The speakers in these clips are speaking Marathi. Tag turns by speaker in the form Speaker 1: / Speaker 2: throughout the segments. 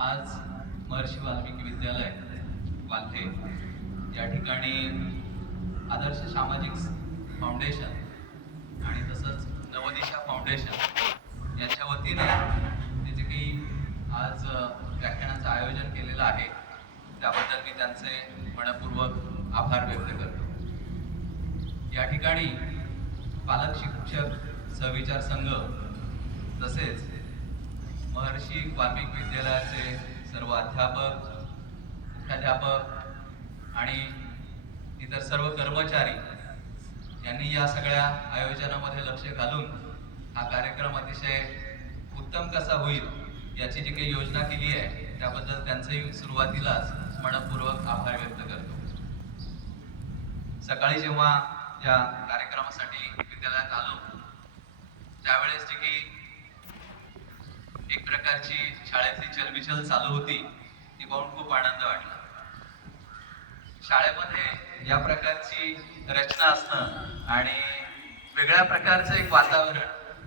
Speaker 1: आज महर्षी वाल्मिकी विद्यालय वाल्हे. या ठिकाणी आदर्श सामाजिक फाउंडेशन आणि तसंच नवदिशा फाउंडेशन यांच्या वतीने त्याचे जे काही आज व्याख्यानाचं आयोजन केलेलं आहे त्याबद्दल मी त्यांचे मनपूर्वक आभार व्यक्त करतो. या ठिकाणी पालक शिक्षक सहविचार संघ तसेच महर्षी वाल्मिक विद्यालयाचे सर्व अध्यापक मुख्याध्यापक आणि इतर सर्व कर्मचारी यांनी या सगळ्या आयोजनामध्ये लक्ष घालून हा कार्यक्रम अतिशय उत्तम कसा होईल याची जी काही योजना केली आहे त्याबद्दल त्यांचंही सुरुवातीलाच मनपूर्वक आभार व्यक्त करतो. सकाळी जेव्हा या कार्यक्रमासाठी विद्यालयात आलो त्यावेळेस जी की एक प्रकारची शाळेतली चलबिचल चालू होती ती पाहून खूप आनंद वाटला. शाळेमध्ये या प्रकारची रचना असणं आणि वेगळ्या प्रकारचं एक वातावरण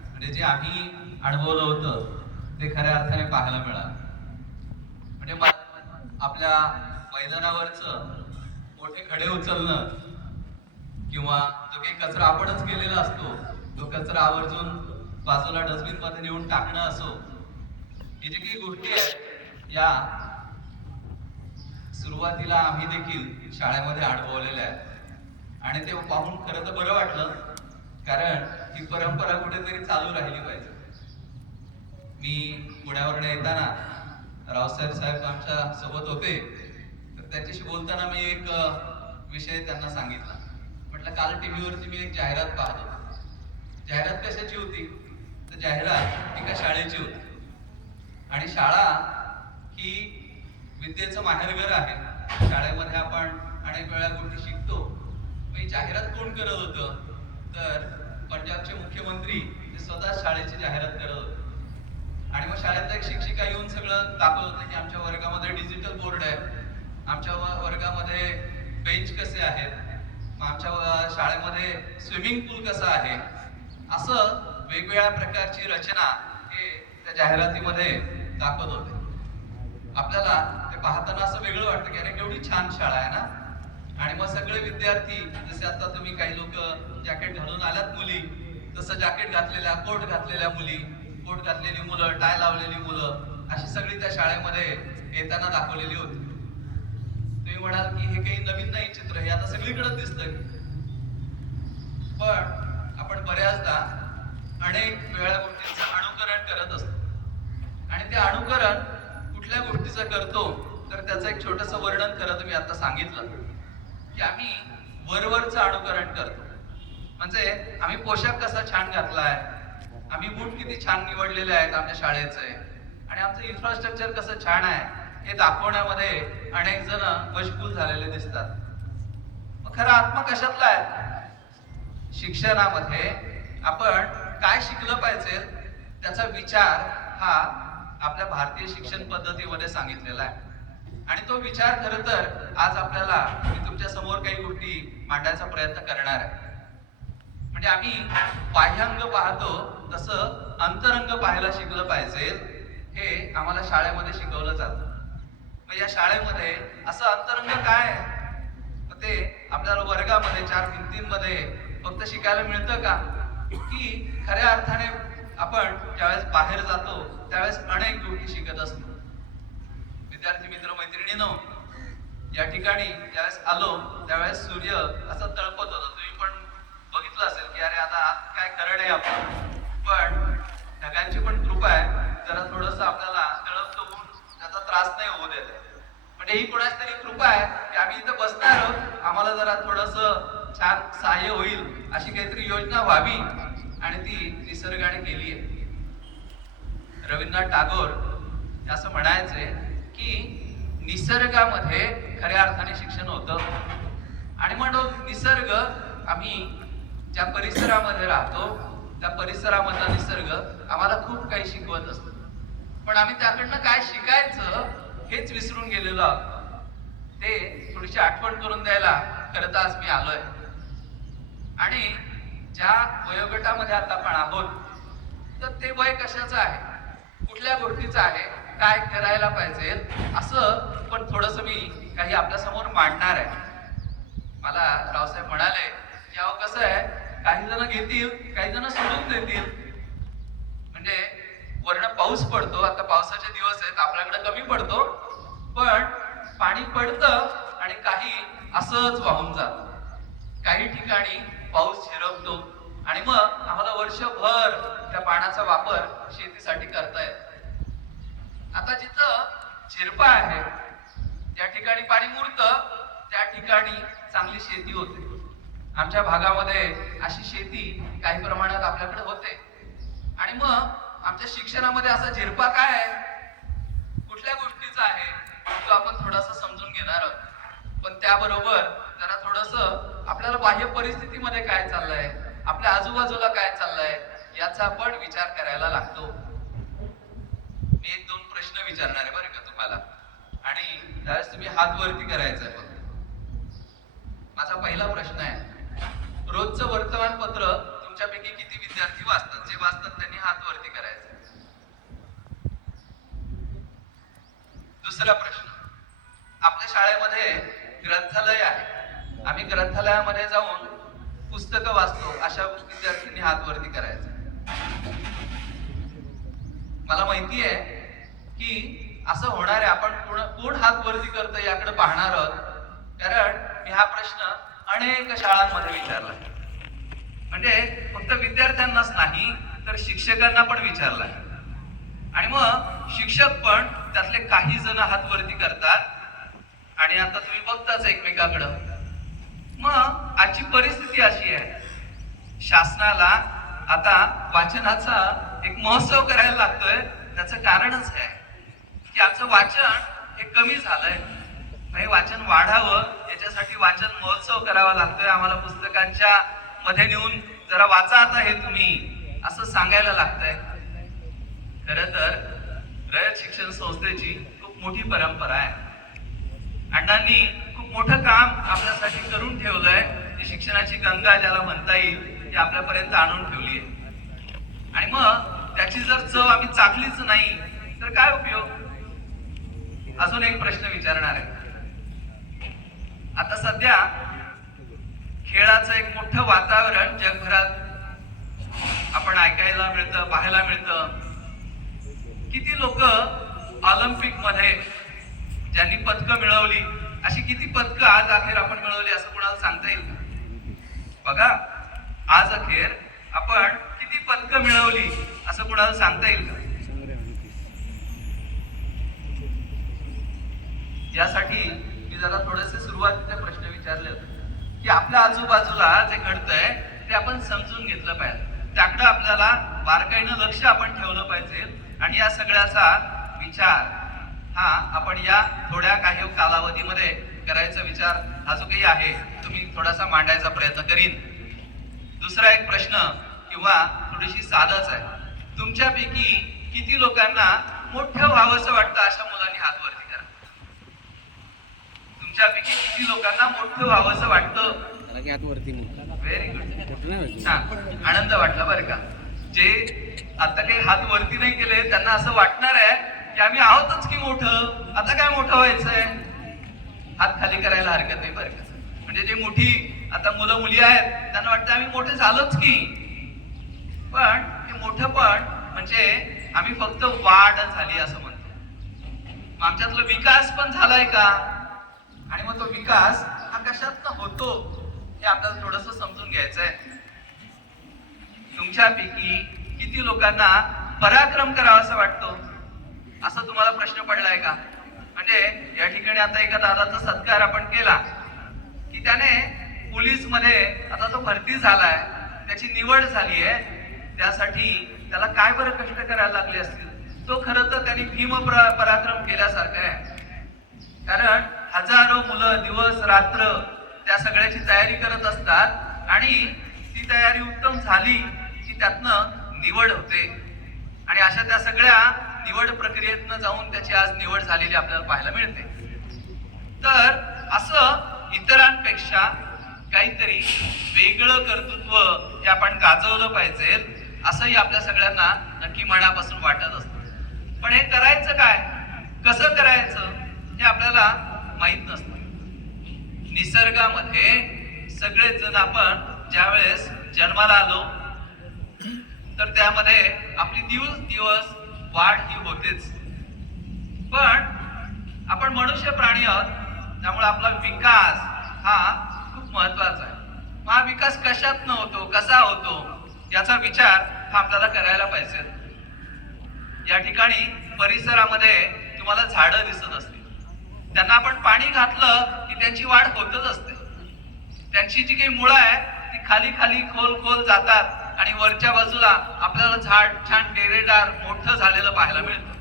Speaker 1: म्हणजे जे आम्ही अनुभवलं होतं ते खऱ्या अर्थाने पाहायला मिळालं. म्हणजे आपल्या मैदानावरचं मोठे खडे उचलणं किंवा जो काही कचरा आपणच केलेला असतो तो कचरा आवर्जून बाजूला डस्टबिनमध्ये नेऊन टाकणं असो हे जे काही गोष्टी आहेत या सुरुवातीला आम्ही देखील शाळेमध्ये अडवलेल्या आहेत. आणि ते पाहून खरं तर बरं वाटलं कारण ही परंपरा कुठेतरी चालू राहिली पाहिजे. मी पुण्यावरून येताना रावसाहेब साहेब आमच्यासोबत होते तर त्याच्याशी बोलताना मी एक विषय त्यांना सांगितला. म्हटलं काल टीव्हीवरती मी एक जाहिरात पाहत होतो. जाहिरात कशाची होती? तर जाहिरात एका शाळेची होती. आणि शाळा ही विद्येचं माहेरघर आहे. शाळेमध्ये आपण अनेक वेळा गोष्टी शिकतो. मी जाहिरात कोण करत होतं? तर पंजाबचे मुख्यमंत्री ते स्वतः शाळेची जाहिरात करत होते. आणि मग शाळेतला एक शिक्षिका येऊन सगळं दाखवत होते की आमच्या वर्गामध्ये डिजिटल बोर्ड आहे. आमच्या वर्गामध्ये बेंच कसे आहेत? आमच्या शाळेमध्ये स्विमिंग पूल कसं आहे? असं वेगवेगळ्या प्रकारची रचना हे त्या जाहिरातीमध्ये दाखवत होते. आपल्याला ते पाहताना असं वेगळं वाटतं की अरे केवढी छान शाळा आहे ना? आणि मग सगळे विद्यार्थी जसे आता तुम्ही काही लोक जॅकेट घालून आल्यात मुली तसं जॅकेट घातलेल्या कोट घातलेल्या मुली कोट घातलेली मुलं टाय लावलेली मुलं अशी सगळी त्या शाळेमध्ये येताना दाखवलेली होती. तुम्ही म्हणाल की हे काही नवीन नाही चित्र हे आता सगळीकडे दिसतंय. पण आपण बऱ्याचदा अनेक वेळा गोष्टींचं अनुकरण करत असतो. आणि ते अनुकरण कुठल्या गोष्टीचं करतो तर त्याचं एक छोटस वर्णन खरं तुम्ही आता सांगितलं. की आम्ही वरवरचं अनुकरण करतो. म्हणजे आम्ही पोशाख कसा छान घातलाय आम्ही बूट किती छान निवडलेले आहेत आमच्या शाळेचे आणि आमचं इन्फ्रास्ट्रक्चर कसं छान आहे हे दाखवण्यामध्ये अनेक जण मशगूल झालेले दिसतात. मग खरा आत्मा कशातला आहे? शिक्षणामध्ये आपण काय शिकलं पाहिजे त्याचा विचार हा आपल्या भारतीय शिक्षण पद्धतीमध्ये सांगितलेला आहे. आणि तो विचार खर तर आज आपल्याला मी तुमच्यासमोर काही गोष्टी मांडायचा प्रयत्न करणार आहे. म्हणजे आम्ही बाह्यांग पाहतो तसं अंतरंग पाहायला शिकलं पाहिजे हे आम्हाला शाळेमध्ये शिकवलं जातं. मग या शाळेमध्ये असं अंतरंग काय? आहे मग ते आपल्याला वर्गामध्ये चार भिंतींमध्ये फक्त शिकायला मिळतं का? की खऱ्या अर्थाने आपण ज्यावेळेस बाहेर जातो त्यावेळेस अनेक गोष्टी शिकत असतो. विद्यार्थी मित्र मैत्रिणीनो या ठिकाणी ज्यावेळेस आलो त्यावेळेस सूर्य असा तळपत होता. तुम्ही पण बघितलं असेल की अरे आता आज काय करड आहे आपण पण ढगांची पण कृपा आहे. जरा थोडस आपल्याला तळप होऊन त्याचा त्रास नाही होऊ देत. म्हणजे ही कोणाची तरी कृपा आहे की आम्ही इथं बसणार आहोत. आम्हाला जरा थोडस छान सहाय्य होईल अशी काहीतरी योजना व्हावी. आणि ती निसर्गाने केली आहे. रवींद्रनाथ टागोर हे असं म्हणायचे की निसर्गामध्ये खऱ्या अर्थाने शिक्षण होतं. आणि म्हणून निसर्ग आम्ही ज्या परिसरामध्ये राहतो त्या परिसरामधला निसर्ग आम्हाला खूप काही शिकवत असतो. पण आम्ही त्याकडनं काय शिकायचं हेच विसरून गेलेलो आहोत. ते थोडीशी आठवण करून द्यायला खरं तर आज मी आलोय. आणि ज्या वयोगटामध्ये आता आपण आहोत तर ते वय कशाचं आहे? कुठल्या गोष्टीचं आहे? काय करायला पाहिजे? असं पण थोडस मी काही आपल्यासमोर मांडणार आहे. मला रावसाहेब म्हणाले की अहो कसं आहे? काही जण घेतील काही जण सोडून देतील. म्हणजे वरण पाऊस पडतो आता पावसाचे दिवस आहेत आपल्याकडे कमी पडतो पण पाणी पडतं आणि काही असंच वाहून जात. काही ठिकाणी पाऊस झिरपतो आणि मग आम्हाला वर्षभर त्या पाण्याचा वापर शेतीसाठी करता येतो. आता जिथं झिरपा आहे त्या ठिकाणी पाणी मुरत त्या ठिकाणी चांगली शेती होते. आमच्या भागामध्ये अशी शेती काही प्रमाणात आपल्याकडे होते. आणि मग आमच्या शिक्षणामध्ये असा झिरपा काय आहे? कुठल्या गोष्टीचा आहे? तो आपण थोडासा समजून घेणार आहोत. पण त्याबरोबर जरा थोडस आपल्याला बाह्य परिस्थितीमध्ये काय चाललंय आपल्या आजूबाजूला काय चाललंय याचा आपण विचार करायला लागतो. मी एक दोन प्रश्न विचारणार आहे बरं का तुम्हाला. आणि त्यावेळेस तुम्ही हात वरती करायचा आहे फक्त. माझा पहिला प्रश्न आहे रोजचं वर्तमानपत्र तुमच्यापैकी किती विद्यार्थी वाचतात? जे वाचतात त्यांनी हात वरती करायचं दुसरा प्रश्न आपल्या शाळेमध्ये ग्रंथालय आहे. आम्ही ग्रंथालयामध्ये जाऊन पुस्तकं वाचतो अशा विद्यार्थ्यांनी हात वरती करायचा. मला माहिती आहे की असं होणार आहे आपण कोण कोण हात वरती करतो याकडे पाहणार आहोत. कारण मी हा प्रश्न अनेक शाळांमध्ये विचारला म्हणजे फक्त विद्यार्थ्यांनाच नाही तर शिक्षकांना पण विचारला आणि मग शिक्षक पण त्यातले काही जण हात वरती करतात. आणि आता तुम्ही बघताच एकमेकाकडं. मग आजची परिस्थिती अशी आहे. शासनाला आता वाचनाचा एक महोत्सव करायला लागतोय. त्याचं कारणच आहे की आमचं वाचन हे कमी झालंय. हे वाचन वाढावं याच्यासाठी वाचन महोत्सव करावा लागतोय. आम्हाला पुस्तकांच्या मध्ये नेऊन जरा वाचा आता हे तुम्ही असं सांगायला लागतंय. खर तर रयत शिक्षण संस्थेची खूप मोठी परंपरा आहे. अण्णांनी मोठं काम आपल्यासाठी करून ठेवलंय. जी शिक्षणाची गंगा ज्याला म्हणता येईल ती आपल्यापर्यंत आणून ठेवली आहे. आणि मग त्याची जर चव आम्ही चाकलीच नाही तर काय उपयोग? अजून एक प्रश्न विचारणार आहे. आता सध्या खेळाचं एक मोठं वातावरण जगभरात आपण ऐकायला मिळतं पाहायला मिळतं. किती लोक ऑलिम्पिकमध्ये ज्यांनी पदकं मिळवली अशी किती पदकं आज अखेर आपण मिळवली असं कोणाला सांगता येईल का? बघा आज अखेर आपण किती पदकं मिळवली असं कोणाला सांगता येईल का? यासाठी मी जरा थोडेसे सुरुवातीचे प्रश्न विचारले होते. की आपल्या आजूबाजूला जे घडतंय ते आपण समजून घेतलं पाहिजे. त्याकडं आपल्याला बारकाईनं लक्ष आपण ठेवलं पाहिजे. आणि या सगळ्याचा विचार हा आपण या थोड्या काही कालावधीमध्ये करायचा विचार हा जो काही आहे. तुम्ही थोडासा मांडायचा प्रयत्न करीन. दुसरा एक प्रश्न किंवा थोडीशी साधच आहे. तुमच्यापैकी किती लोकांना मोठं व्हावंसं वाटतं अशा मुलांनी हात वरती करा? तुमच्यापैकी किती लोकांना मोठं व्हावंसं वाटतं?
Speaker 2: आतवरती मग
Speaker 1: व्हेरी गुड आनंद वाटला बरं का? जे आता काही हात वरती नाही केले त्यांना असं वाटणार आहे की आम्ही आहोतच की मोठं? आता काय मोठं व्हायचंय? हात खाली करायला हरकत नाही बरं का? म्हणजे जे मोठी आता मुलं मुली आहेत त्यांना वाटतं आम्ही मोठे झालोच की. पण हे मोठं पण म्हणजे आम्ही फक्त वाढ झाली असं म्हणतो. आमच्यातला विकास पण झालाय का? आणि मग तो विकास हा कशात होतो हे आपल्याला थोडस समजून घ्यायचं आहे तुमच्यापैकी किती लोकांना पराक्रम करावा असं वाटतो? असा तुम्हाला प्रश्न पडलाय का? म्हणजे या ठिकाणी आता एका दादाचा सत्कार आपण केला की त्याने पोलीसमध्ये आता तो भरती झालाय त्याची निवड झाली आहे त्यासाठी त्याला काय बरं कष्ट करायला लागले असतील? तो खर तर त्यांनी भीम प्र- पराक्रम केल्यासारखं आहे. कारण हजारो मुलं दिवस रात्र त्या सगळ्याची तयारी करत असतात आणि ती तयारी उत्तम झाली की त्यातनं निवड होते. आणि अशा त्या सगळ्या निवड प्रक्रियेतनं जाऊन त्याची आज निवड झालेली आपल्याला पाहायला मिळते. तर असं इतरांपेक्षा काहीतरी वेगळं कर्तृत्व हे आपण गाजवलं पाहिजे असंही आपल्या सगळ्यांना नक्की मनापासून वाटत असतं. पण हे करायचं काय? कसं करायचं? हे आपल्याला माहीत नसतं. निसर्गामध्ये सगळेच जण आपण ज्यावेळेस जन्माला आलो तर त्यामध्ये आपली दिवस दिवस वाढ ही होतेच. पण आपण मनुष्य प्राणी आहोत त्यामुळे आपला विकास हा खूप महत्त्वाचा आहे. हा विकास कशात न होतो कसा होतो याचा विचार हा आपल्याला करायला पाहिजे. या ठिकाणी परिसरामध्ये तुम्हाला झाडं दिसत असतील. त्यांना आपण पाणी घातलं की त्यांची वाढ होतच असते. त्यांची जी काही मुळं आहे ती खाली खाली खोल खोल जातात. आणि वरच्या बाजूला आपल्याला झाड छान डेरेदार मोठं झालेलं पाहायला मिळतं.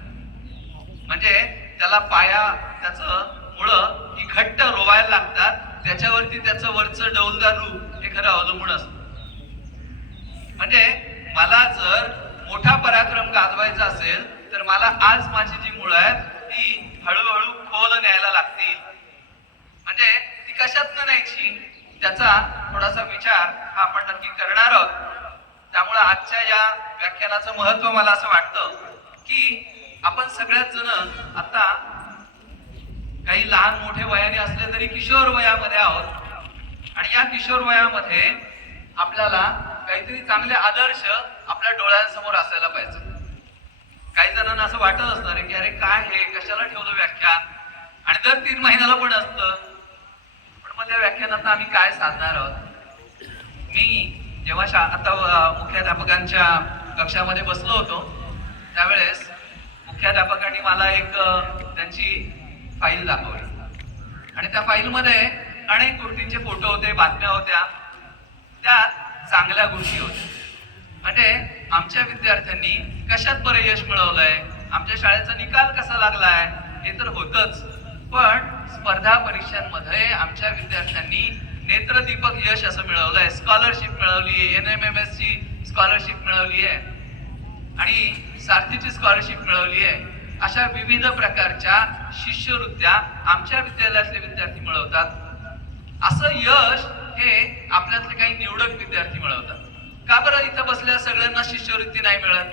Speaker 1: म्हणजे त्याला पाया त्याचं मुळं ही घट्ट रोवायला लागतात. त्याच्यावरती त्याचं वरचं डौलदार रूप हे खरं अवलंबून असतं. म्हणजे मला जर मोठा पराक्रम गाजवायचा असेल तर मला आज माझी जी मुळं आहेत ती हळूहळू खोल न्यायला लागतील. म्हणजे ती कशातनं न्यायची? त्याचा थोडासा विचार हा आपण नक्की करणार आहोत. त्यामुळे आजच्या या व्याख्यानाचं महत्त्व मला असं वाटतं की आपण सगळ्याच जण आता काही लहान मोठे वयाने असले तरी किशोर वयामध्ये आहोत. आणि या किशोर वयामध्ये आपल्याला काहीतरी चांगले आदर्श आपल्या डोळ्यांसमोर असायला पाहिजे. काही जणांना असं वाटत असणार आहे की अरे काय हे कशाला ठेवलं व्याख्यान? आणि दर तीन महिन्याला पण असतं. पण मग त्या व्याख्यानात आम्ही काय साधणार आहोत? मी जेव्हा शा आता मुख्याध्यापकांच्या कक्षामध्ये बसलो होतो त्यावेळेस मुख्याध्यापकांनी मला एक त्यांची फाईल दाखवली. आणि त्या फाईलमध्ये अनेक गोष्टींचे फोटो होते बातम्या होत्या. त्यात चांगल्या गोष्टी होत्या. म्हणजे आमच्या विद्यार्थ्यांनी कशात बरं यश मिळवलंय? आमच्या शाळेचा निकाल कसा लागलाय? हे तर होतच. पण स्पर्धा परीक्षांमध्ये आमच्या विद्यार्थ्यांनी नेत्रदीपक यश असं मिळवलं आहे. स्कॉलरशिप मिळवली आहे. एन एम एम एस ची स्कॉलरशिप मिळवली आहे. आणि सारथीची स्कॉलरशिप मिळवली आहे. अशा विविध प्रकारच्या शिष्यवृत्त्या आमच्या विद्यालयातले विद्यार्थी मिळवतात. असं यश हे आपल्यातले काही निवडक विद्यार्थी मिळवतात. का बरं इथं बसल्या सगळ्यांना शिष्यवृत्ती नाही मिळत?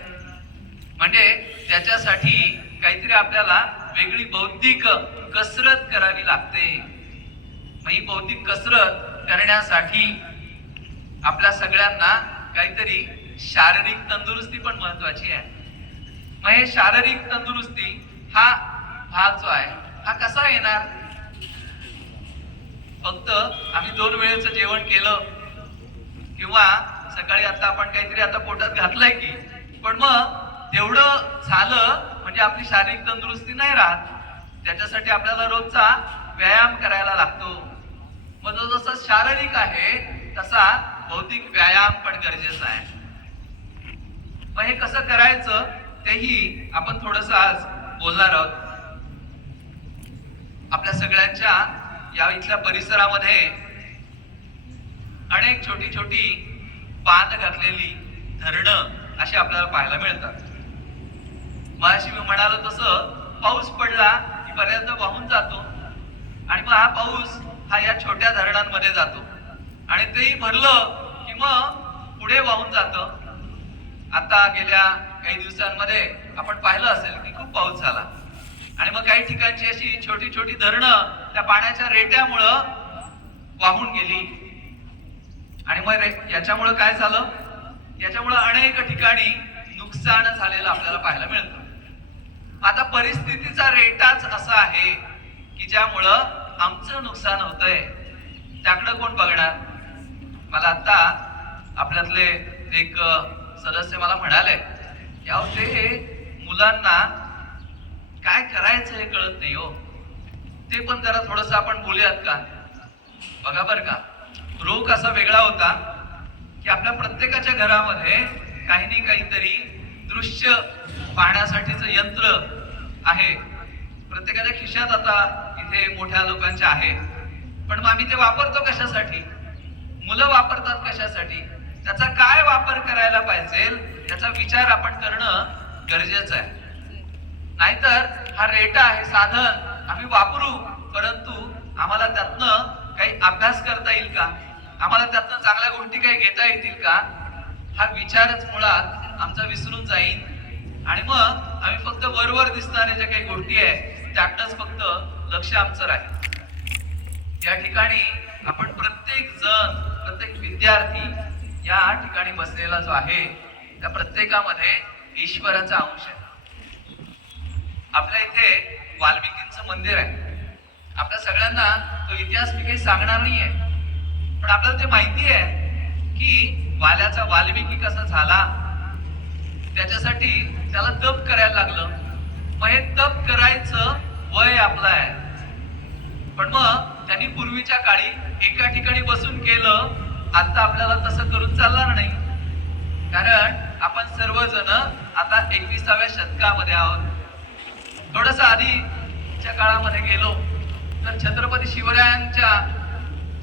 Speaker 1: म्हणजे त्याच्यासाठी काहीतरी आपल्याला वेगळी बौद्धिक कसरत करावी लागते. ही बौद्धिक कसरत करण्यासाठी आपल्या सगळ्यांना काहीतरी शारीरिक तंदुरुस्ती पण महत्वाची आहे. मग हे शारीरिक तंदुरुस्ती हा भाग जो आहे हा कसा येणार? फक्त आम्ही दोन वेळेचं जेवण केलं किंवा सकाळी आता आपण काहीतरी आता पोटात घातलंय की पण मग तेवढं झालं म्हणजे आपली शारीरिक तंदुरुस्ती नाही राहत. त्याच्यासाठी आपल्याला रोजचा व्यायाम करायला लागतो. मग तो जसा शारीरिक आहे तसा भौतिक व्यायाम पण गरजेचा आहे. मग हे कसं करायचं तेही आपण थोडस आज बोलणार आहोत. आपल्या सगळ्यांच्या या इथल्या परिसरामध्ये अनेक छोटी छोटी बांध घातलेली धरणं अशी आपल्याला पाहायला मिळतात. मगाशी मी म्हणालो तसं पाऊस पडला की पर्यंत वाहून जातो. आणि मग हा पाऊस हा या छोट्या धरणांमध्ये जातो. आणि तेही भरलं की मग पुढे वाहून जातं. आता गेल्या काही दिवसांमध्ये आपण पाहिलं असेल की खूप पाऊस झाला. आणि मग काही ठिकाणची अशी छोटी छोटी धरणं त्या पाण्याच्या रेट्यामुळं वाहून गेली. आणि मग याच्यामुळं काय झालं? याच्यामुळं अनेक ठिकाणी नुकसान झालेलं आपल्याला पाहायला मिळतं. आता परिस्थितीचा रेटाच असा आहे की ज्यामुळं आमचं नुकसान होतंय. त्याकडं कोण बघणार? मला आता आपल्यातले एक सदस्य मला म्हणाले की अहो ते मुलांना काय करायचं हे कळत नाही हो. ते पण जरा थोडस आपण बोलूयात का? बघा बर का. रोग असा वेगळा होता की आपल्या प्रत्येकाच्या घरामध्ये काही नाही काहीतरी दृश्य पाहण्यासाठीच यंत्र आहे. प्रत्येकाच्या खिशात आता इथे मोठ्या लोकांचे आहेत पण मग आम्ही ते वापरतो कशासाठी? मुलं वापरतात कशासाठी? त्याचा काय वापर करायला पाहिजे? त्याचा विचार आपण करणं गरजेचं आहे. नाहीतर हा रेटा आहे साधन आम्ही वापरू परंतु आम्हाला त्यातनं काही अभ्यास करता येईल का? आम्हाला त्यातनं चांगल्या गोष्टी काही घेता येतील का? हा विचारच मुळात आमचा विसरून जाईल. आणि मग आम्ही फक्त वरवर दिसणाऱ्या ज्या काही गोष्टी आहे त्यातच फक्त लक्ष आमचं राहील. या ठिकाणी आपण प्रत्येक जण प्रत्येक विद्यार्थी या ठिकाणी बसलेला जो आहे त्या प्रत्येकामध्ये ईश्वराचा अंश आहे. आपल्या इथे वाल्मिकींचं मंदिर आहे. आपल्या सगळ्यांना तो इतिहास मी काही सांगणार नाहीये. पण आपल्याला ते माहिती आहे की वाल्याचा वाल्मिकी कसा झाला त्याच्यासाठी त्याला तप करायला लागलं. मग हे तप करायचं वय आपलं आहे. पण मग त्यांनी पूर्वीच्या काळी एका ठिकाणी बसून केलं आता आपल्याला तसं करून चालणार नाही. कारण आपण सर्वजण आता एकविसाव्या शतकामध्ये आहोत. थोडस आधीच्या काळामध्ये गेलो तर छत्रपती शिवरायांच्या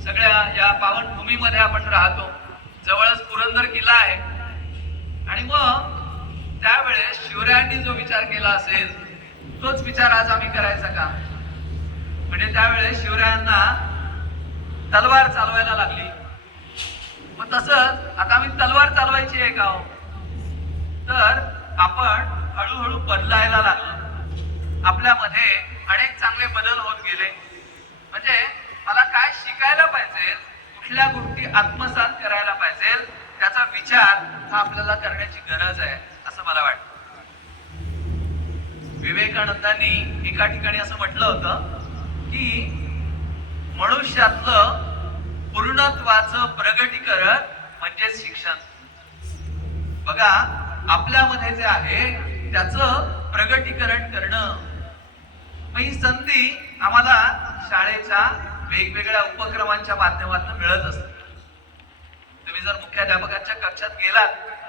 Speaker 1: सगळ्या या पावनभूमीमध्ये आपण राहतो. जवळच पुरंदर किल्ला आहे. आणि मग त्यावेळेस शिवरायांनी जो विचार केला असेल तोच विचार आज आम्ही करायचा का? म्हणजे त्यावेळेस शिवरायांना तलवार चालवायला लागली. मग तसंच आता आम्ही तलवार चालवायची आहे का हो? तर आपण हळूहळू बदलायला लागलो. आपल्यामध्ये अनेक चांगले बदल होत गेले. म्हणजे मला काय शिकायला पाहिजे कुठल्या गोष्टी आत्मसात करायला पाहिजे त्याचा विचार हा आपल्याला करण्याची गरज आहे असं मला वाटतं. विवेकानंदांनी एका ठिकाणी असं म्हटलं होतं की मनुष्यातलं पूर्णत्वाचं प्रगटीकरण म्हणजे शिक्षण. बघा आपल्यामध्ये जे आहे त्याचं प्रगटीकरण करणं. मग ही संधी आम्हाला शाळेच्या वेगवेगळ्या उपक्रमांच्या माध्यमातून मिळत असते. तुम्ही जर मुख्याध्यापकांच्या कक्षात गेलात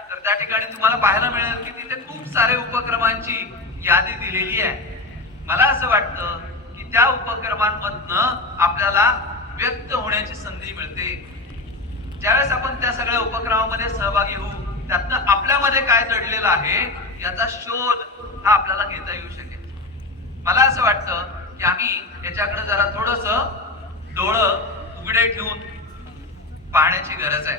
Speaker 1: तर त्या ठिकाणी तुम्हाला पाहायला मिळेल की तिथे खूप सारे उपक्रमांची यादी दिलेली आहे. मला असं वाटतं की त्या उपक्रमांमधनं आपल्याला व्यक्त होण्याची संधी मिळते. ज्यावेळेस आपण त्या सगळ्या उपक्रमामध्ये सहभागी होऊ त्यातनं आपल्यामध्ये काय दडलेलं आहे याचा शोध हा आपल्याला घेता येऊ शकेल. मला असं वाटतं की आम्ही याच्याकडे जरा थोडस डोळं उघडे ठेवून पाहण्याची गरज आहे.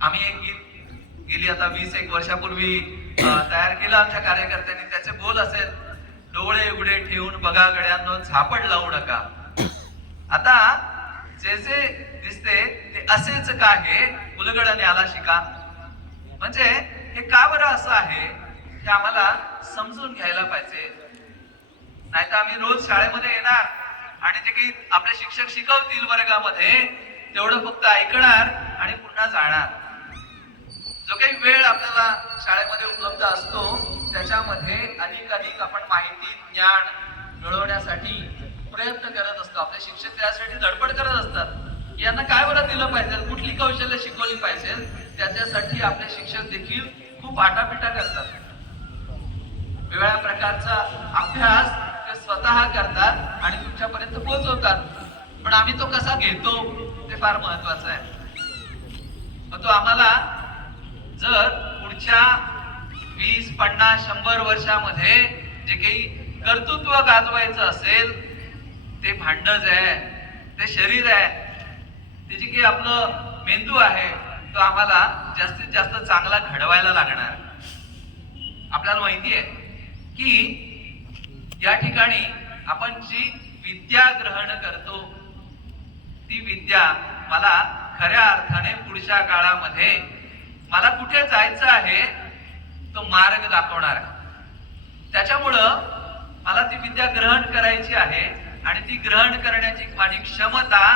Speaker 1: आम्ही एक गीत गेली आता वीस एक वर्षापूर्वी तयार केलं आमच्या कार्यकर्त्यांनी. त्याचे बोल असेल डोळे उघडे ठेवून बघा गड्यांनो झापड लावू नका. आता जे जे दिसते ते असेच का हे उलगडणे आला शिका. म्हणजे हे का बरं असं आहे हे आम्हाला समजून घ्यायला पाहिजे. नाही तर आम्ही रोज शाळेमध्ये येणार आणि जे काही आपले शिक्षक शिकवतील वर्गामध्ये तेवढं फक्त ऐकणार आणि पुन्हा जाणार. जो काही वेळ आपल्याला शाळेमध्ये उपलब्ध असतो त्याच्यामध्ये अधिक अधिक आपण माहिती ज्ञान मिळवण्यासाठी प्रयत्न करत असतो. आपले शिक्षक त्यासाठी धडपड करत असतात. यांना काय बरं दिलं पाहिजे? कुठली कौशल्य शिकवली पाहिजे? त्याच्यासाठी आपले शिक्षक देखील खूप आटापिटा करतात. वेगवेगळ्या प्रकारचा अभ्यास ते स्वतः करतात आणि तुमच्यापर्यंत पोहोचवतात. पण आम्ही तो कसा घेतो? ते फार महत्वाचं आहे. मग तो आम्हाला जर पुढच्या वीस पन्नास शंभर वर्षामध्ये जे काही कर्तृत्व गाजवायचं असेल ते भांडच आहे ते शरीर आहे ते जे काही आपलं मेंदू आहे तो आम्हाला जास्तीत जास्त चांगला घडवायला लागणार. आपल्याला माहिती आहे की या ठिकाणी आपण जी विद्या ग्रहण करतो ती विद्या मला खऱ्या अर्थाने पुढच्या काळामध्ये मला कुठे जायचं आहे तो मार्ग दाखवणार आहे. त्याच्यामुळं मला ती विद्या ग्रहण करायची आहे आणि ती ग्रहण करण्याची माझी क्षमता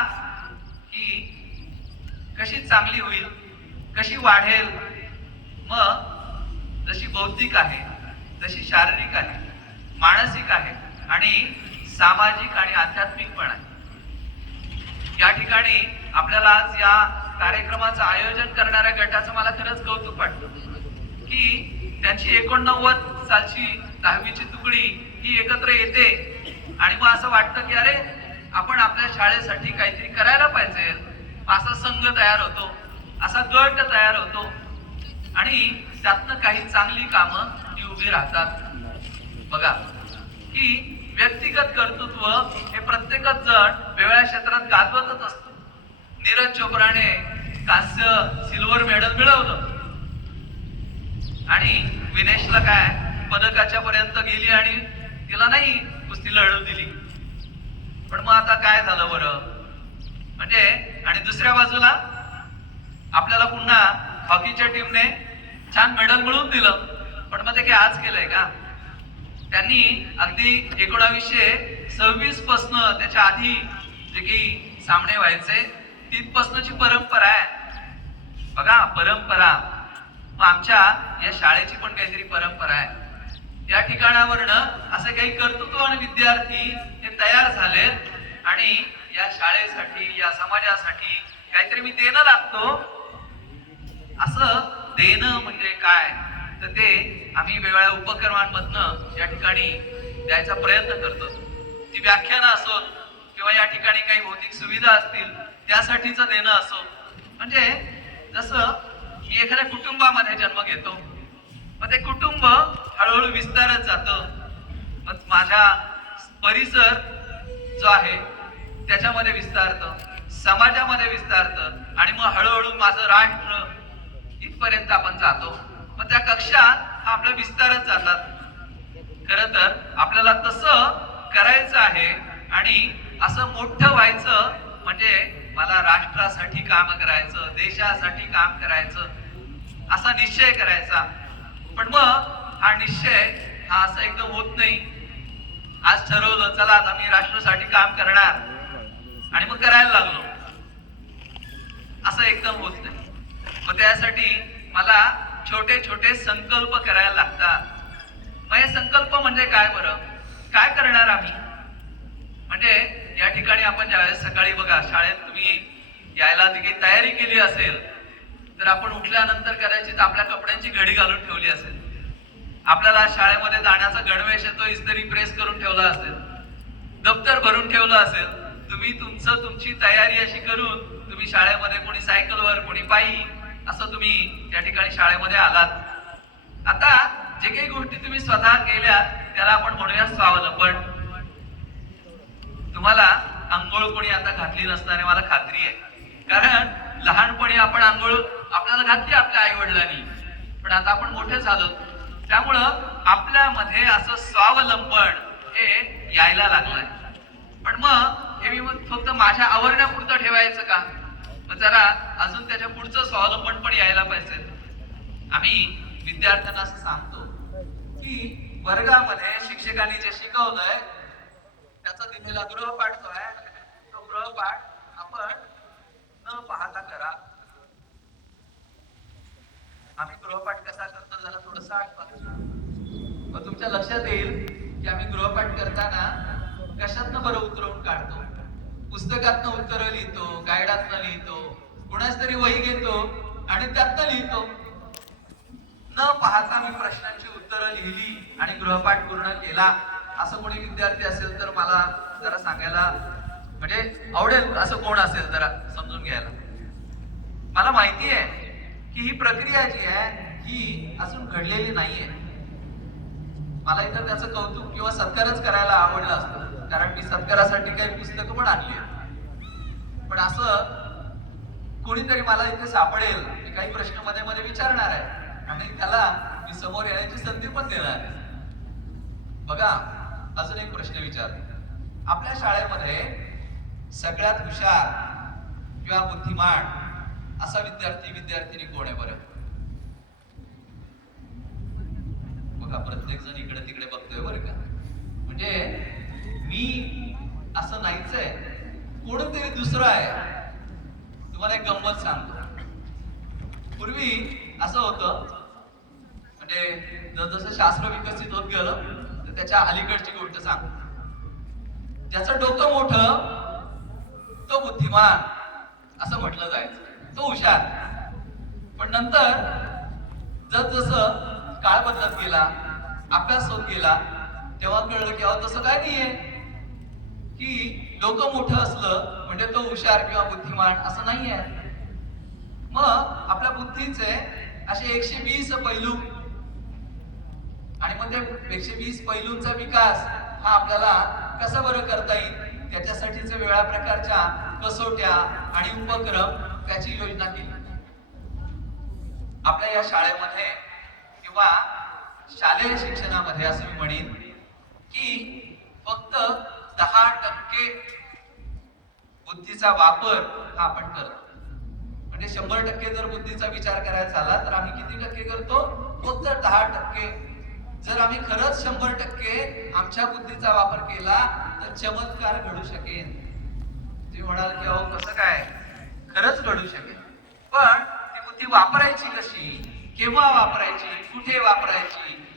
Speaker 1: ही कशी चांगली होईल कशी वाढेल मग जशी बौद्धिक आहे जशी शारीरिक आहे मानसिक आहे आणि सामाजिक आणि आध्यात्मिक पण आहे. या ठिकाणी आपल्याला आज या कार्यक्रमाचं आयोजन करणाऱ्या गटाचं मला खरंच कौतुक वाटतं की त्यांची एकोणनव्वद सालची दहावीची तुकडी ही एकत्र येते. आणि मग असं वाटतं की अरे आपण आपल्या शाळेसाठी काहीतरी करायला पाहिजे. असा संघ तयार होतो असा गट तयार होतो. आणि त्यातनं काही चांगली कामं ही उभी राहतात. बघा की व्यक्तिगत कर्तृत्व हे प्रत्येकच जण वेगळ्या क्षेत्रात गाजवतच असतो. नीरज चोप्राने कांस्य सिल्वर मेडल मिळवलं. आणि विनेशला काय पदकाच्या पर्यंत गेली आणि तिला नाही कुस्ती लढवू दिली. पण मग आता काय झालं बरं? म्हणजे आणि दुसऱ्या बाजूला आपल्याला पुन्हा हॉकीच्या टीमने छान मेडल मिळवून दिलं. पण मग ते काय आज केलंय का? त्यांनी अगदी एकोणावीसशे सव्वीस पासन त्याच्या आधी जे काही सामने व्हायचे तिथपासूनची परंपरा आहे. बघा परंपरा. मग आमच्या या शाळेची पण काहीतरी परंपरा आहे. या ठिकाणावरनं असं काही कर्तृत्व आणि विद्यार्थी हे तयार झालेत आणि या शाळेसाठी या समाजासाठी काहीतरी मी देणं लागतो. असं देणं म्हणजे काय? तर ते आम्ही वेगवेगळ्या उपक्रमांमधनं या ठिकाणी द्यायचा प्रयत्न करतो. ती व्याख्यानं असोत किंवा या ठिकाणी काही भौतिक सुविधा असतील त्यासाठीचं देणं असो. म्हणजे जसं मी एखाद्या कुटुंबामध्ये जन्म घेतो मग ते कुटुंब हळूहळू विस्तारत जातं. मग माझा परिसर जो आहे त्याच्यामध्ये विस्तारतं समाजामध्ये विस्तारतं आणि मग हळूहळू माझं राष्ट्र इथपर्यंत आपण जातो. मग त्या कक्षा हा आपल्या विस्तारत जातात. खरं तर आपल्याला तसं करायचं आहे आणि असं मोठं व्हायचं म्हणजे मला राष्ट्रासाठी काम करायचं देशासाठी काम करायचं असा निश्चय करायचा. पण मग हा निश्चय हा असं एकदम होत नाही. आज ठरवलं चला आता मी राष्ट्रासाठी काम करणार. आणि मग करायला लागलो. असं एकदम होत नाही. मग त्यासाठी मला छोटे छोटे संकल्प करायला लागतात. मग हे संकल्प म्हणजे काय बरं? काय करणार आम्ही? म्हणजे या ठिकाणी आपण ज्यावेळेस सकाळी बघा शाळेत तुम्ही यायला जी काही तयारी केली असेल तर आपण उठल्यानंतर करायची तर आपल्या कपड्यांची घडी घालून ठेवली असेल. आपल्याला शाळेमध्ये जाण्याचा गणवेश येतो इस्त्री प्रेस करून ठेवला असेल दप्तर भरून ठेवलं असेल तुम्ही तुमचं तुमची तयारी अशी करून तुम्ही शाळेमध्ये कोणी सायकलवर कोणी पायी असं तुम्ही या ठिकाणी शाळेमध्ये आलात. आता जे काही गोष्टी तुम्ही स्वतः केल्या त्याला आपण म्हणूया स्वावलंबन. तुम्हाला आंघोळ कोणी आता घातली नसताना मला खात्री आहे. कारण लहानपणी आपण आंघोळ आपल्याला घातली आपल्या आई वडिलांनी पण आता आपण मोठे झालो. त्यामुळं आपल्यामध्ये असं स्वावलंबन हे यायला लागलंय. पण मग हे मी मग फक्त माझ्या आवरण्यापुरतं ठेवायचं का? मग जरा अजून त्याच्या पुढचं स्वावलंबन पण यायला पाहिजे. आम्ही विद्यार्थ्यांना असं सांगतो की वर्गामध्ये शिक्षकांनी जे शिकवलंय त्याचा दिलेला गृहपाठ जो आहे तो गृहपाठ आपण न पाहता करा. आम्ही गृहपाठ कसा करतो जरा थोडस आठवण मग तुमच्या लक्षात येईल की आम्ही गृहपाठ करताना कशातनं बरं उतरवून काढतो? पुस्तकातनं उत्तर लिहितो गायडातनं लिहितो कुणाच तरी वही घेतो आणि त्यातनं लिहितो. न पाहता मी प्रश्नांची उत्तरं लिहिली आणि गृहपाठ पूर्ण केला. असं कोणी विद्यार्थी असेल तर मला जरा सांगायला म्हणजे आवडेल असं कोण असेल जरा समजून घ्यायला. मला माहिती आहे की ही प्रक्रिया जी आहे ही अजून घडलेली नाहीये. मला इथं त्याचं कौतुक किंवा सत्कारच करायला आवडलं असतं कारण मी सत्कारासाठी काही पुस्तकं पण आणली पण असं कोणीतरी मला इथे सापडेल काही प्रश्नमध्ये मध्ये विचारणार आहे आणि त्याला मी समोर येण्याची संधी पण देणार आहे. बघा अजून एक प्रश्न विचार. आपल्या शाळेमध्ये सगळ्यात हुशार किंवा बुद्धिमान असा विद्यार्थी विद्यार्थिनी कोण आहे बरं? बघा प्रत्येक जण इकडे तिकडे बघतोय बरं का? म्हणजे मी असं नाहीच आहे कोणतरी दुसरं आहे. तुम्हाला एक गंमत सांगतो. पूर्वी असं होतं म्हणजे जसं शास्त्र विकसित होत गेलं त्याच्या अलीकडची गोष्ट सांग. त्याचं डोकं मोठं तो बुद्धिमान असं म्हटलं जायचं. तो हुशार. पण नंतर जस जसं काळ बदलत गेला अभ्यास होत गेला तेव्हा कळलं की अहो तसं काय नाहीये. की डोकं मोठं असलं म्हणजे तो हुशार किंवा बुद्धिमान असं नाहीये. मग आपल्या बुद्धीचे असे एकशे वीस पैलू आणि मग ते एकशे वीस पैलूंचा विकास हा आपल्याला कसा बरं करता येईल? त्याच्यासाठीच वेगळ्या प्रकारच्या कसोट्या आणि उपक्रम त्याची योजना केली. आपल्या या शाळेमध्ये किंवा शालेय शिक्षणामध्ये असं मी म्हणेन की फक्त दहा टक्के बुद्धीचा वापर हा आपण करतो. म्हणजे शंभर टक्के जर बुद्धीचा विचार करायचा झाला तर आम्ही किती टक्के करतो? फक्त दहा टक्के जर आम्ही खरंच शंभर टक्के आमच्या बुद्धीचा वापर केला तर चमत्कार घडू शकेल तुम्ही म्हणाल की अहो कसं काय? खरंच घडू शकेल पण ती बुद्धी वापरायची कशी? केव्हा वापरायची? कुठे वापरायची?